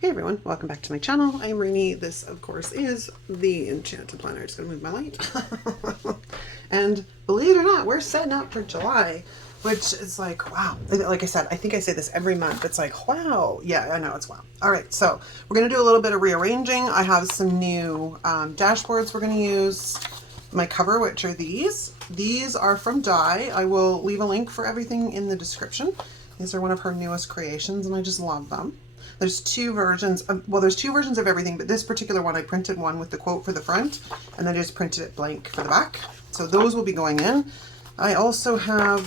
Hey everyone, welcome back to my channel. I'm Rainy. This, of course, is the Enchanted planner. Just gonna move my light. And believe it or not, we're setting up for July, which is like, wow. Like I said, I think I say this every month. It's like, wow. Yeah, I know, it's wow. All right, so we're gonna do a little bit of rearranging. I have some new dashboards we're gonna use. My cover, which are these. These are from Dye. I will leave a link for everything in the description. These are one of her newest creations, and I just love them. There's two versions of, well, there's two versions of everything, but this particular one, I printed one with the quote for the front, and then I just printed it blank for the back. So those will be going in. I also have,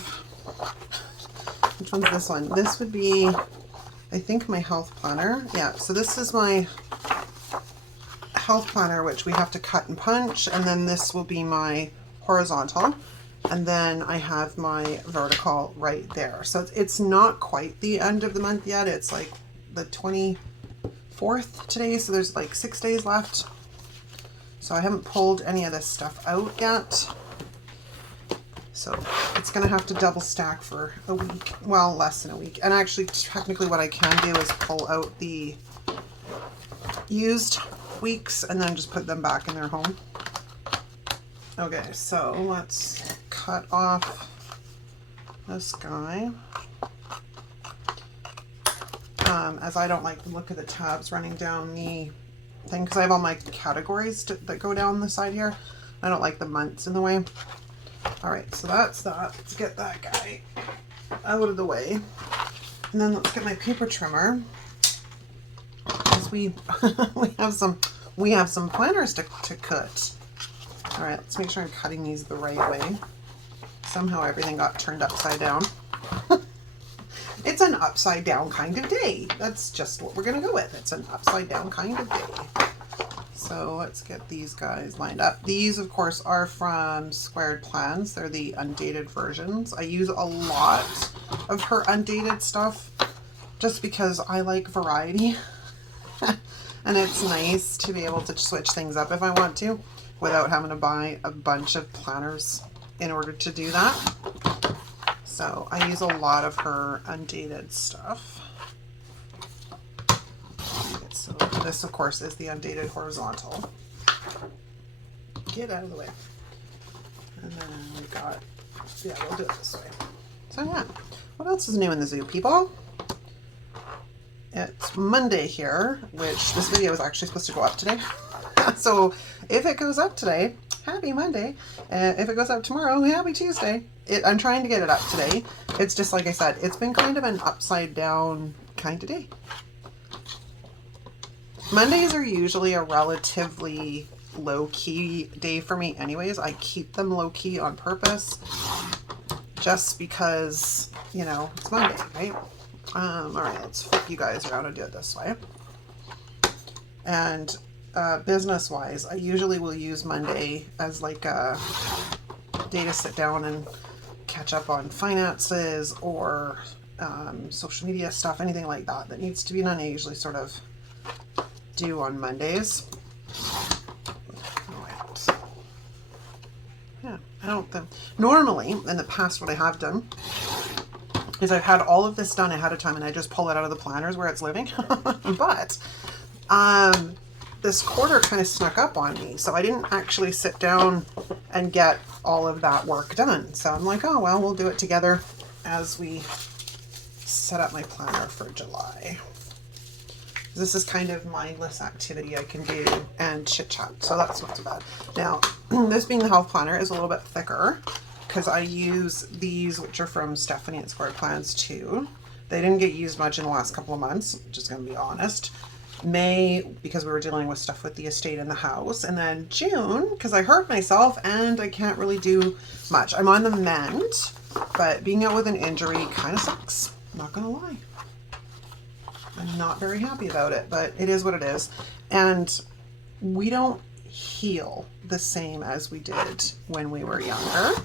which one's this one? This would be, I think, my health planner. Yeah, so this is my health planner, which we have to cut and punch, and then this will be my horizontal. And then I have my vertical right there. So it's not quite the end of the month yet. It's like the 24th today, so there's like 6 days left. So I haven't pulled any of this stuff out yet. So it's gonna have to double stack for a week. Well, less than a week. And actually, technically what I can do is pull out the used weeks and then just put them back in their home. Okay, so let's cut off this guy. As I don't like the look of the tabs running down the thing, because I have all my categories that go down the side here. I don't like the months in the way. All right, so that's that. Let's get that guy out of the way. And then let's get my paper trimmer, because we we have some planners to cut. All right, let's make sure I'm cutting these the right way. Somehow everything got turned upside down. It's an upside down kind of day. That's just what we're gonna go with. It's an upside down kind of day. So let's get these guys lined up. These, of course, are from Squared Plans. They're the undated versions. I use a lot of her undated stuff just because I like variety. And it's nice to be able to switch things up if I want to without having to buy a bunch of planners in order to do that. So I use a lot of her undated stuff. So this, of course, is the undated horizontal. Get out of the way. And then we've got, yeah, we'll do it this way. So yeah, what else is new in the zoo, people? It's Monday here, which this video is actually supposed to go up today. So if it goes up today, happy Monday. If it goes up tomorrow, happy Tuesday. I'm trying to get it up today. It's just like I said, it's been kind of an upside down kind of day. Mondays are usually a relatively low-key day for me anyways. I keep them low-key on purpose just because, you know, it's Monday, right? All right, let's flip you guys around and do it this way. And business-wise, I usually will use Monday as like a day to sit down and catch up on finances or social media stuff, anything like that that needs to be done. I usually sort of do on Mondays. Right. Yeah, I don't think normally in the past what I have done is I've had all of this done ahead of time and I just pull it out of the planners where it's living. But this quarter kind of snuck up on me, so I didn't actually sit down and get all of that work done. So I'm like, oh well, we'll do it together as we set up my planner for July. This is kind of mindless activity I can do and chit chat, so that's not too bad. Now, this being the health planner is a little bit thicker because I use these, which are from Stephanie at Squared Plans too. They didn't get used much in the last couple of months, just gonna be honest. May, because we were dealing with stuff with the estate and the house, and then June, because I hurt myself and I can't really do much. I'm on the mend, but being out with an injury kind of sucks, I'm not gonna lie. I'm not very happy about it, but it is what it is. And we don't heal the same as we did when we were younger,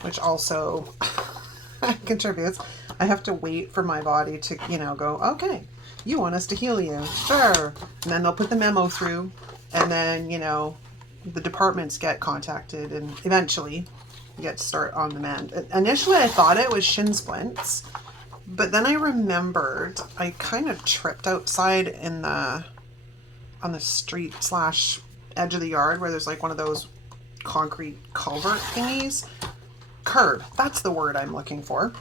which also contributes. I have to wait for my body to, you know, go, okay, you want us to heal you, sure. And then they'll put the memo through, and then, you know, the departments get contacted, and eventually you get to start on the mend. Initially I thought it was shin splints, But then I remembered I kind of tripped outside in the on the street slash edge of the yard where there's like one of those concrete culvert thingies. Curb, that's the word I'm looking for.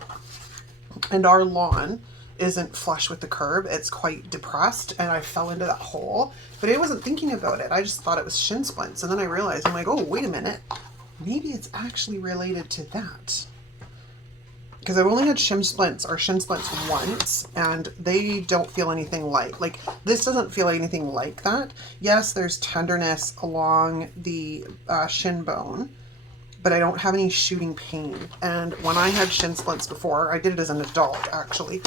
And our lawn isn't flush with the curb, it's quite depressed, and I fell into that hole. But I wasn't thinking about it, I just thought it was shin splints, and then I realized, I'm like, oh, wait a minute, maybe it's actually related to that. Because I've only had shin splints once, and they don't feel anything like this doesn't feel anything like that. Yes, there's tenderness along the shin bone, but I don't have any shooting pain. And when I had shin splints before, I did it as an adult, actually.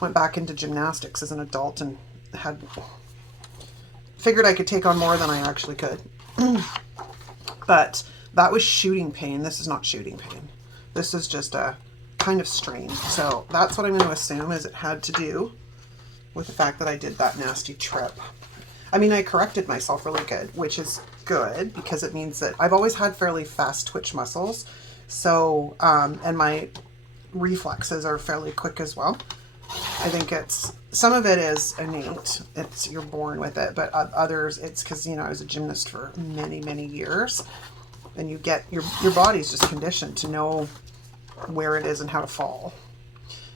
Went back into gymnastics as an adult and figured I could take on more than I actually could. But that was shooting pain. This is not shooting pain. This is just a kind of strain. So that's what I'm going to assume is it had to do with the fact that I did that nasty trip. I mean, I corrected myself really good, which is good because it means that I've always had fairly fast twitch muscles. So, and my reflexes are fairly quick as well. I think some of it is innate. You're born with it, but others it's because, I was a gymnast for many, many years, and you get your body's just conditioned to know where it is and how to fall.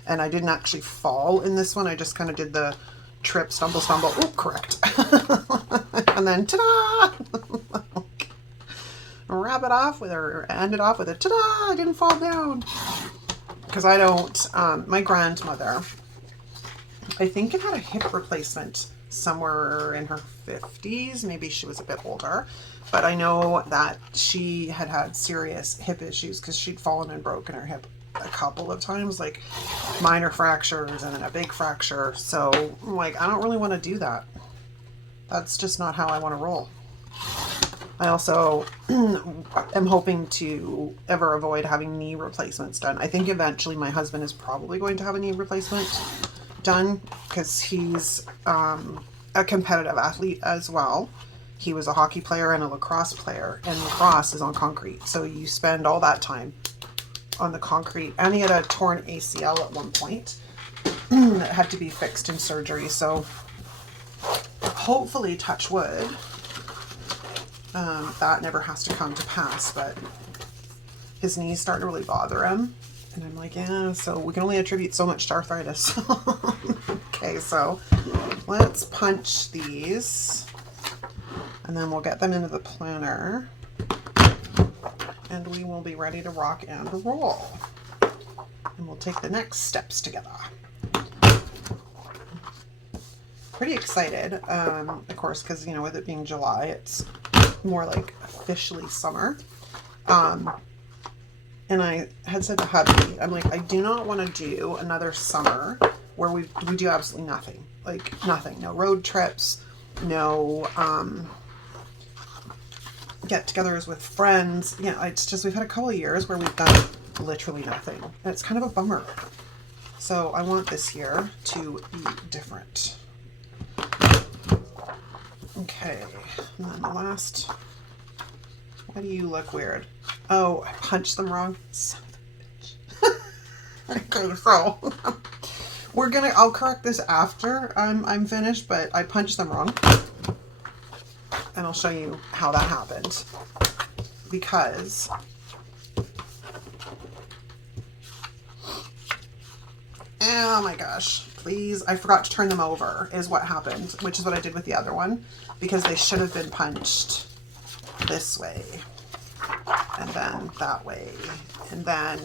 And I didn't actually fall in this one. I just kind of did the trip, stumble. Oh, correct. And then ta-da! End it off with a ta-da! I didn't fall down. Because I don't, my grandmother, I think it had a hip replacement somewhere in her 50s. Maybe she was a bit older. But I know that she had serious hip issues because she'd fallen and broken her hip a couple of times, like minor fractures and then a big fracture. So I'm like, I don't really want to do that. That's just not how I want to roll. I also am hoping to ever avoid having knee replacements done. I think eventually my husband is probably going to have a knee replacement done because he's a competitive athlete as well. He was a hockey player and a lacrosse player, and lacrosse is on concrete. So you spend all that time on the concrete, and he had a torn ACL at one point that had to be fixed in surgery. So hopefully, touch wood, that never has to come to pass, but his knees start to really bother him. And I'm like, yeah, so we can only attribute so much to arthritis. Okay, so let's punch these. And then we'll get them into the planner. And we will be ready to rock and roll. And we'll take the next steps together. Pretty excited, of course, because, with it being July, it's more like officially summer. And I had said to hubby, I'm like, I do not want to do another summer where we do absolutely nothing. Like, nothing. No road trips, no get-togethers with friends. Yeah, it's just, we've had a couple of years where we've done literally nothing. And it's kind of a bummer. So I want this year to be different. Okay, and then the last, why do you look weird? Oh, I punched them wrong. Son of a bitch. Okay, so I'll correct this after I'm finished, but I punched them wrong. And I'll show you how that happened. Because oh my gosh, please, I forgot to turn them over is what happened, which is what I did with the other one, because they should have been punched this way, and then that way, and then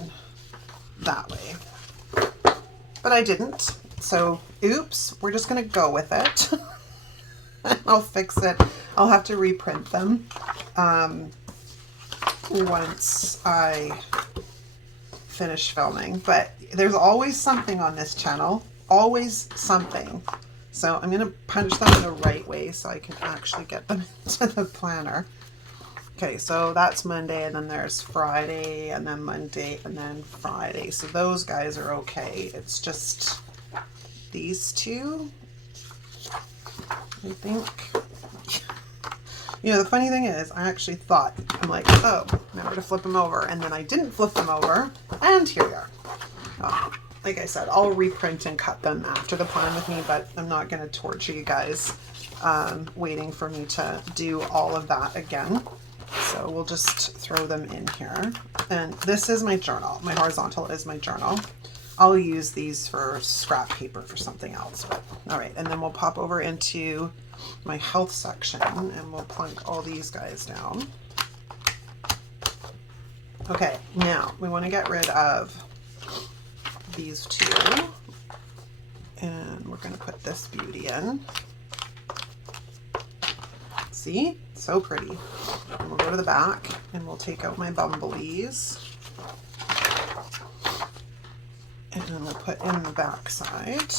that way. But I didn't, so oops, we're just gonna go with it. I'll fix it. I'll have to reprint them once I finish filming, but there's always something on this channel, always something. So I'm going to punch them in the right way so I can actually get them into the planner. Okay, so that's Monday, and then there's Friday, and then Monday, and then Friday. So those guys are okay. It's just these two, I think. The funny thing is, I actually thought, I'm like, oh, remember to flip them over. And then I didn't flip them over, and here we are. Oh, like I said, I'll reprint and cut them after the plan with me, but I'm not going to torture you guys waiting for me to do all of that again. So we'll just throw them in here. And this is my journal. My horizontal is my journal. I'll use these for scrap paper for something else. But all right, and then we'll pop over into my health section and we'll plunk all these guys down. Okay, now we want to get rid of these two. And we're going to put this beauty in. See? So pretty. And we'll go to the back and we'll take out my bumblebees. And then we'll put in the back side.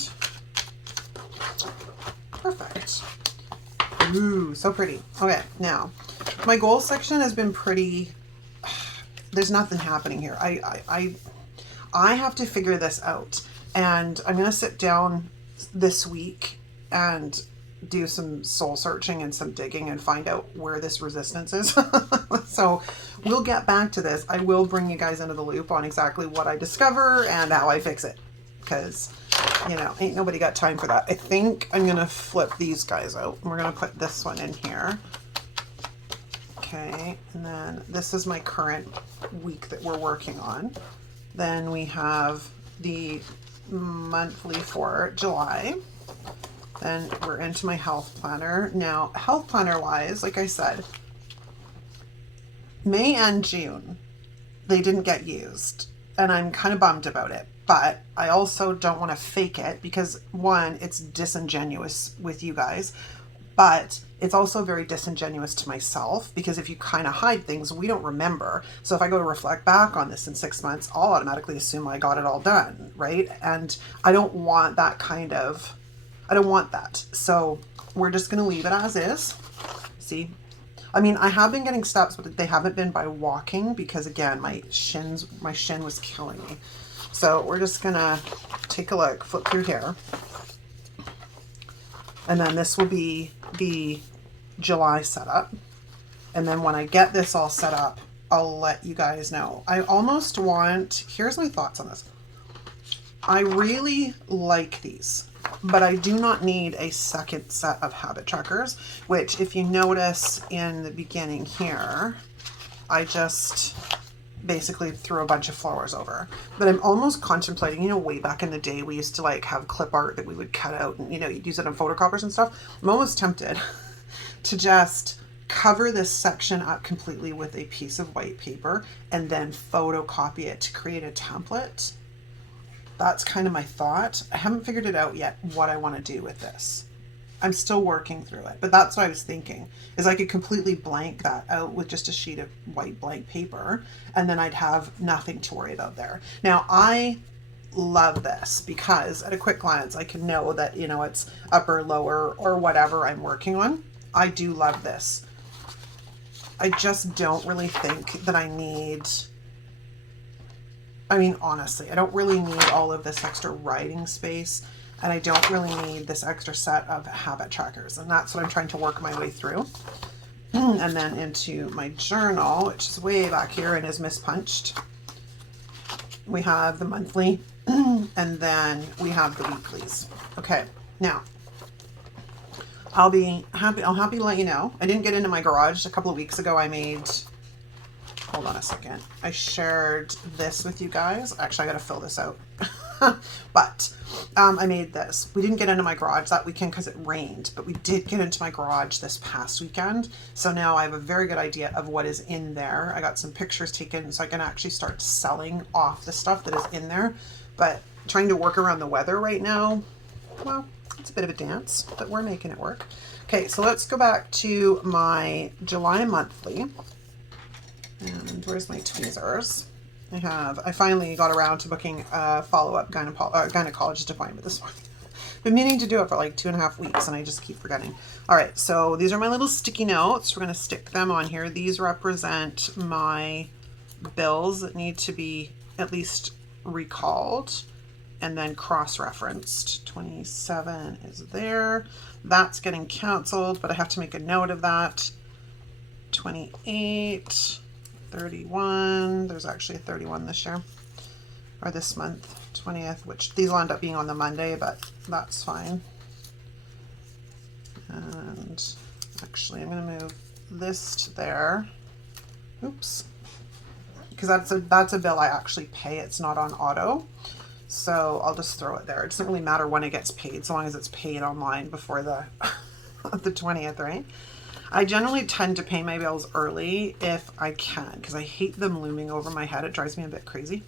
Perfect. Ooh, so pretty. Okay, now my goal section has been pretty, there's nothing happening here. I have to figure this out, and I'm going to sit down this week and do some soul searching and some digging and find out where this resistance is. So we'll get back to this. I will bring you guys into the loop on exactly what I discover and how I fix it, because, you know, ain't nobody got time for that. I think I'm going to flip these guys out. We're going to put this one in here. Okay, and then this is my current week that we're working on. Then we have the monthly for July. Then we're into my health planner. Now, health planner wise, like I said, May and June, they didn't get used. And I'm kind of bummed about it. But I also don't want to fake it because, one, it's disingenuous with you guys. But it's also very disingenuous to myself, because if you kind of hide things, we don't remember. So if I go to reflect back on this in 6 months, I'll automatically assume I got it all done, right? And I don't want that kind of, I don't want that. So we're just going to leave it as is. See? I mean, I have been getting steps, but they haven't been by walking because, again, my shin was killing me. So we're just going to take a look, flip through here. And then this will be the July setup. And then when I get this all set up, I'll let you guys know. I almost want, here's my thoughts on this. I really like these, but I do not need a second set of habit trackers, which if you notice in the beginning here, I just basically threw a bunch of flowers over. But I'm almost contemplating, you know, way back in the day, we used to like have clip art that we would cut out and, you know, you'd use it on photocopiers and stuff. I'm almost tempted to just cover this section up completely with a piece of white paper and then photocopy it to create a template. That's kind of my thought. I haven't figured it out yet what I want to do with this. I'm still working through it, but that's what I was thinking, is I could completely blank that out with just a sheet of white blank paper, and then I'd have nothing to worry about there. Now, I love this because at a quick glance, I can know that, you know, it's upper, lower, or whatever I'm working on. I do love this. I just don't really think that I need, I mean, honestly, I don't really need all of this extra writing space. And I don't really need this extra set of habit trackers. And that's what I'm trying to work my way through. And then into my journal, which is way back here and is mispunched. We have the monthly and then we have the weeklies. Okay, now I'll be happy to let you know. I didn't get into my garage a couple of weeks ago. I made, hold on a second. I shared this with you guys. Actually, I got to fill this out. But I made this. We didn't get into my garage that weekend because it rained, but we did get into my garage this past weekend. So now I have a very good idea of what is in there. I got some pictures taken so I can actually start selling off the stuff that is in there. But trying to work around the weather right now, well, it's a bit of a dance, but we're making it work. Okay, so let's go back to my July monthly. And where's my tweezers? I finally got around to booking a follow-up gynecologist appointment this morning. Been meaning to do it for like 2.5 weeks and I just keep forgetting. All right, so these are my little sticky notes. We're going to stick them on here. These represent my bills that need to be at least recalled and then cross-referenced. 27 is there. That's getting canceled, but I have to make a note of that. 28. 31, there's actually a 31 this year, or this month, 20th, which these will end up being on the Monday, but that's fine. And actually, I'm going to move this to there. Oops. Because that's a bill I actually pay. It's not on auto. So I'll just throw it there. It doesn't really matter when it gets paid, so long as it's paid online before the the 20th, right? I generally tend to pay my bills early if I can, because I hate them looming over my head. It drives me a bit crazy.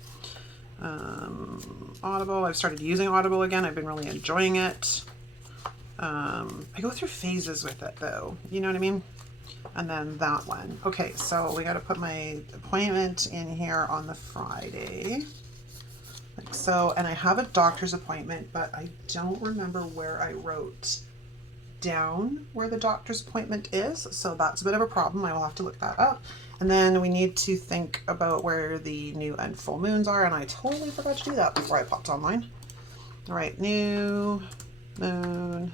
Audible. I've started using Audible again. I've been really enjoying it. I go through phases with it though. You know what I mean? And then that one. Okay, so we got to put my appointment in here on the Friday. Like so. And I have a doctor's appointment, but I don't remember where I wrote down where the doctor's appointment is. So that's a bit of a problem. I will have to look that up. And then we need to think about where the new and full moons are. And I totally forgot to do that before I popped online. All right, new moon,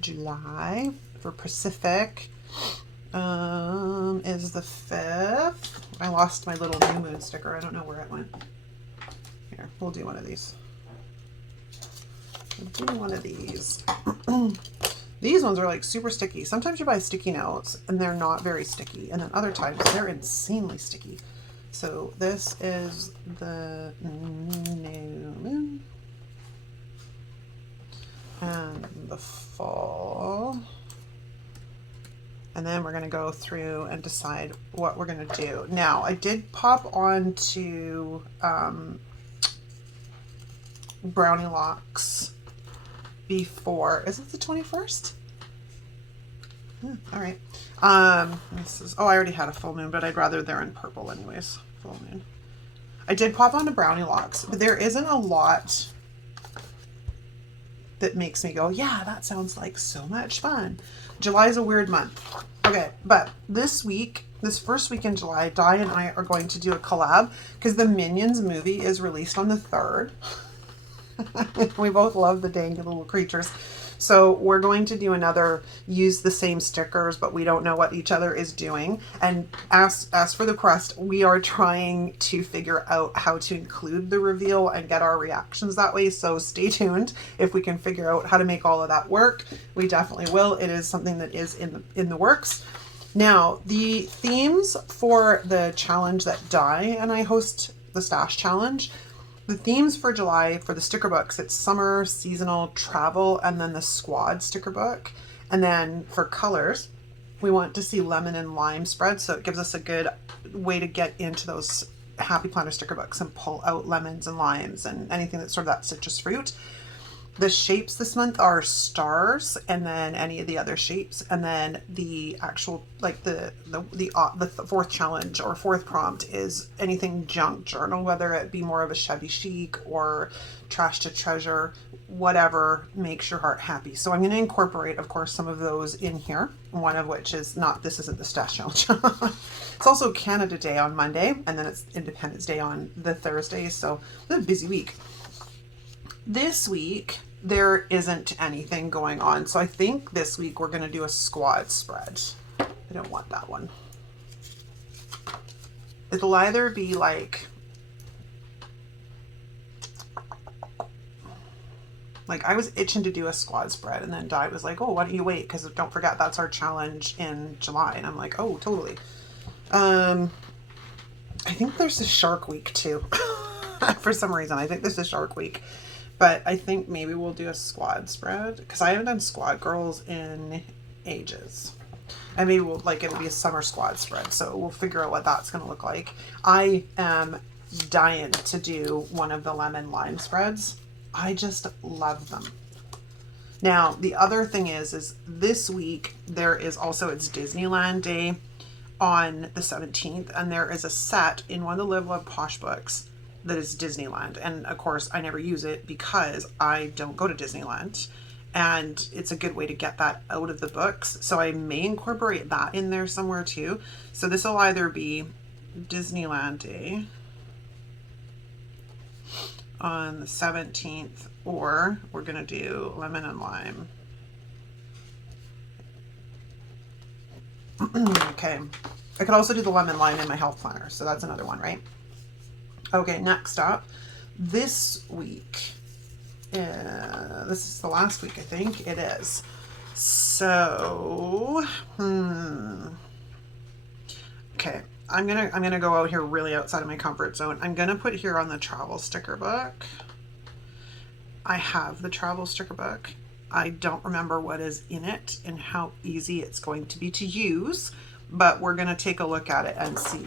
July for Pacific is the 5th. I lost my little new moon sticker. I don't know where it went. Here, we'll do one of these. We'll do one of these. These ones are like super sticky. Sometimes you buy sticky notes and they're not very sticky. And then other times they're insanely sticky. So this is the new moon. And the fall. And then we're going to go through and decide what we're going to do. Now, I did pop on to Brownie Locks before. Is it the 21st? All right. This is, oh, I already had a full moon, but I'd rather they're in purple anyways. Full moon. I did pop on to Brownie Locks, but there isn't a lot that makes me go, yeah, that sounds like so much fun. July is a weird month. Okay, but this week, this first week in July, Di and I are going to do a collab because the Minions movie is released on the 3rd. We both love the dang little creatures. So we're going to do another use the same stickers, but we don't know what each other is doing. And as for the crust, we are trying to figure out how to include the reveal and get our reactions that way. So stay tuned. If we can figure out how to make all of that work, we definitely will. It is something that is in the works. Now, the themes for the challenge that Di and I host, the Stash Challenge, the themes for July for the sticker books, it's summer, seasonal, travel, and then the squad sticker book. And then for colors, we want to see lemon and lime spread. So it gives us a good way to get into those Happy Planner sticker books and pull out lemons and limes and anything that's sort of that citrus fruit. The shapes this month are stars and then any of the other shapes. And then the actual, like the fourth challenge or fourth prompt is anything junk journal, whether it be more of a shabby chic or trash to treasure, whatever makes your heart happy. So I'm going to incorporate, of course, some of those in here. One of which is not, this isn't the Stash Challenge. It's also Canada Day on Monday, and then it's Independence Day on the Thursday. So it's a busy week. This week, there isn't anything going on. So I think this week we're going to do a squad spread. I don't want that one. It'll either be like I was itching to do a squad spread, and then Di was like, oh, why don't you wait? Because don't forget, that's our challenge in July. And I'm like, oh, totally. I think there's a Shark Week too. For some reason, I think there's a Shark Week. But I think maybe we'll do a squad spread because I haven't done Squad Girls in ages. And maybe we'll, it'll be a summer squad spread. So we'll figure out what that's going to look like. I am dying to do one of the lemon lime spreads. I just love them. Now, the other thing is this week there is also, it's Disneyland Day on the 17th. And there is a set in one of the Live Love Posh books that is Disneyland. And of course I never use it because I don't go to Disneyland, and it's a good way to get that out of the books. So I may incorporate that in there somewhere too. So this will either be Disneyland Day on the 17th, or we're gonna do lemon and lime. Okay, I could also do the lemon lime in my health planner, so that's another one, right? Okay, next up, this week, this is the last week, I think it is. So, okay, I'm gonna go out here really outside of my comfort zone. I'm gonna put here on the travel sticker book. I have the travel sticker book. I don't remember what is in it and how easy it's going to be to use, but we're gonna take a look at it and see.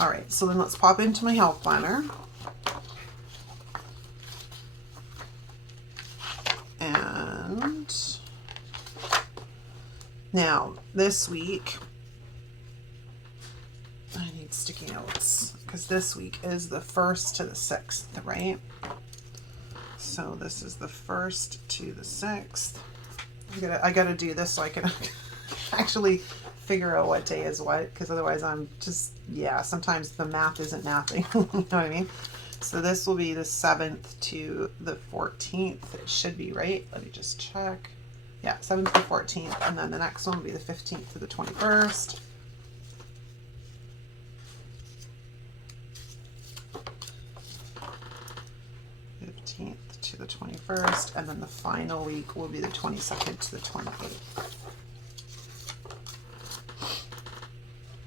All right, so then let's pop into my health planner. And now this week, I need sticky notes because this week is the 1st to the 6th, right? So this is the 1st to the 6th. I gotta do this so I can actually figure out what day is what, because otherwise I'm just, yeah, sometimes the math isn't mathing. You know what I mean? So this will be the 7th to the 14th. It should be right. Let me just check. Yeah, 7th to the 14th. And then the next one will be the 15th to the 21st. To the 21st, and then the final week will be the 22nd to the 28th.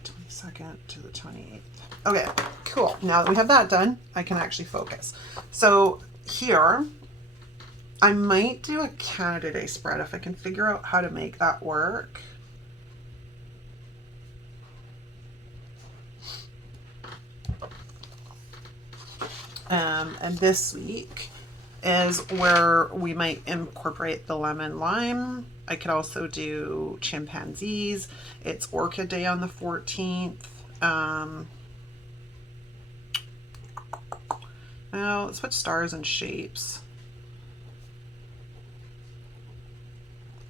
22nd to the 28th. Okay, cool. Now that we have that done, I can actually focus. So here, I might do a Canada Day spread if I can figure out how to make that work. And this week is where we might incorporate the lemon lime. I could also do chimpanzees. It's Orchid Day on the 14th. Now let's put stars and shapes.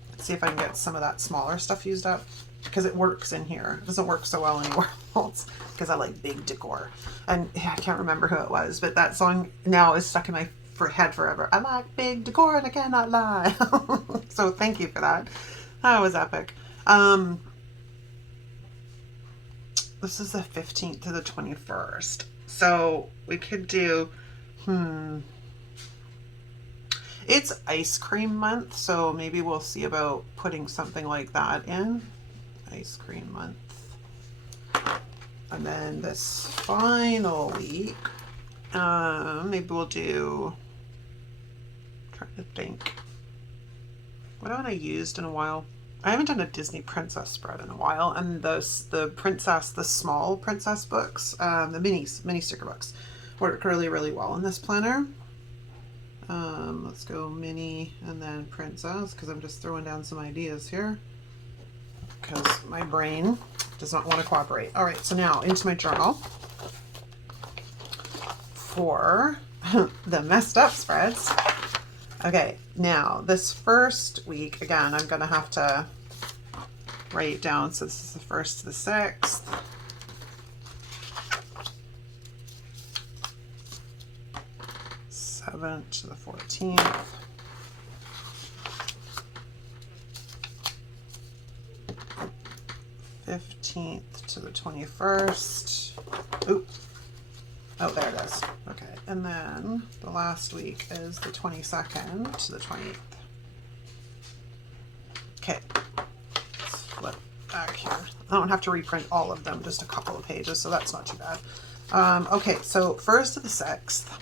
Let's see if I can get some of that smaller stuff used up, because it works in here. It doesn't work so well anywhere else because I like big decor. And yeah, I can't remember who it was, but that song now is stuck in my head forever. I like big decor and I cannot lie. So thank you for that. That was epic. This is the 15th to the 21st. So we could do, it's ice cream month, so maybe we'll see about putting something like that in. Ice cream month. And then this final week, maybe we'll do, trying to think, what haven't I used in a while? I haven't done a Disney princess spread in a while, and the small princess books, the mini sticker books work really, really well in this planner. Let's go mini and then princess, because I'm just throwing down some ideas here because my brain does not want to cooperate. All right, so now into my journal for the messed up spreads. Okay, now this first week, again, I'm going to have to write it down. So this is the 1st to the 6th. To the 14th. 15th to the 21st. Oop. Oh, there it is. Okay, and then the last week is the 22nd to the 28th. Okay, let's flip back here. I don't have to reprint all of them, just a couple of pages, so that's not too bad. Okay, so 1st to the 6th.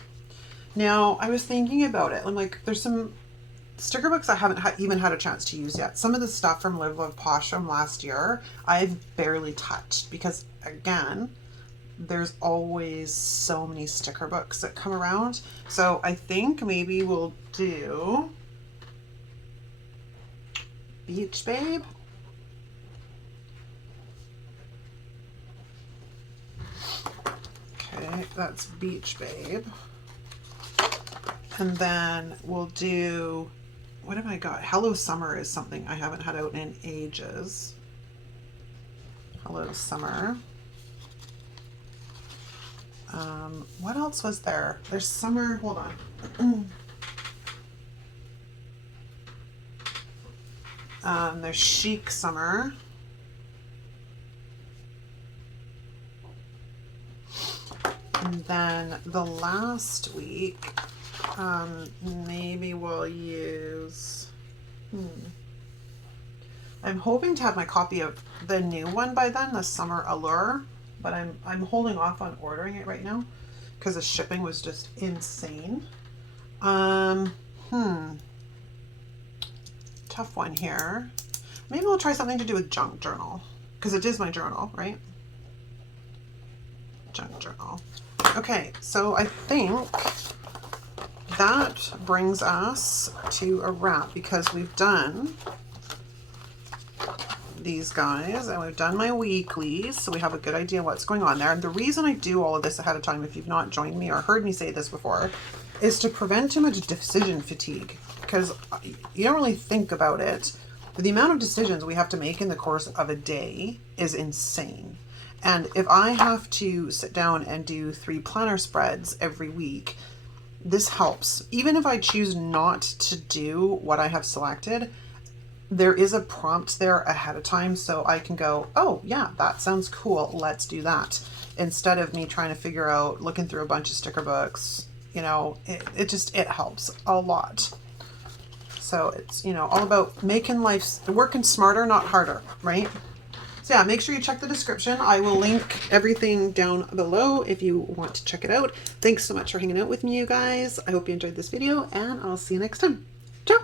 Now, I was thinking about it. I'm like, there's some sticker books I haven't even had a chance to use yet. Some of the stuff from Live Love Posh from last year, I've barely touched because, again, there's always so many sticker books that come around. So I think maybe we'll do Beach Babe. Okay, that's Beach Babe. And then we'll do, what have I got? Hello Summer is something I haven't had out in ages. Hello Summer. What else was there? There's summer, hold on. There's Chic Summer. And then the last week, maybe we'll use, I'm hoping to have my copy of the new one by then, the Summer Allure, but I'm holding off on ordering it right now because the shipping was just insane. Tough one here. Maybe we'll try something to do with junk journal because it is my journal, right? Junk journal. Okay, so I think that brings us to a wrap because we've done these guys and we've done my weeklies, so we have a good idea what's going on there. And the reason I do all of this ahead of time, if you've not joined me or heard me say this before, is to prevent too much decision fatigue, because you don't really think about it, but the amount of decisions we have to make in the course of a day is insane. And if I have to sit down and do 3 planner spreads every week, this helps. Even if I choose not to do what I have selected, there is a prompt there ahead of time so I can go, oh yeah, that sounds cool, let's do that. Instead of me trying to figure out, looking through a bunch of sticker books, you know, it helps a lot. So it's, you know, all about making life, working smarter, not harder, right? So yeah, make sure you check the description. I will link everything down below if you want to check it out. Thanks so much for hanging out with me, you guys. I hope you enjoyed this video, and I'll see you next time. Ciao!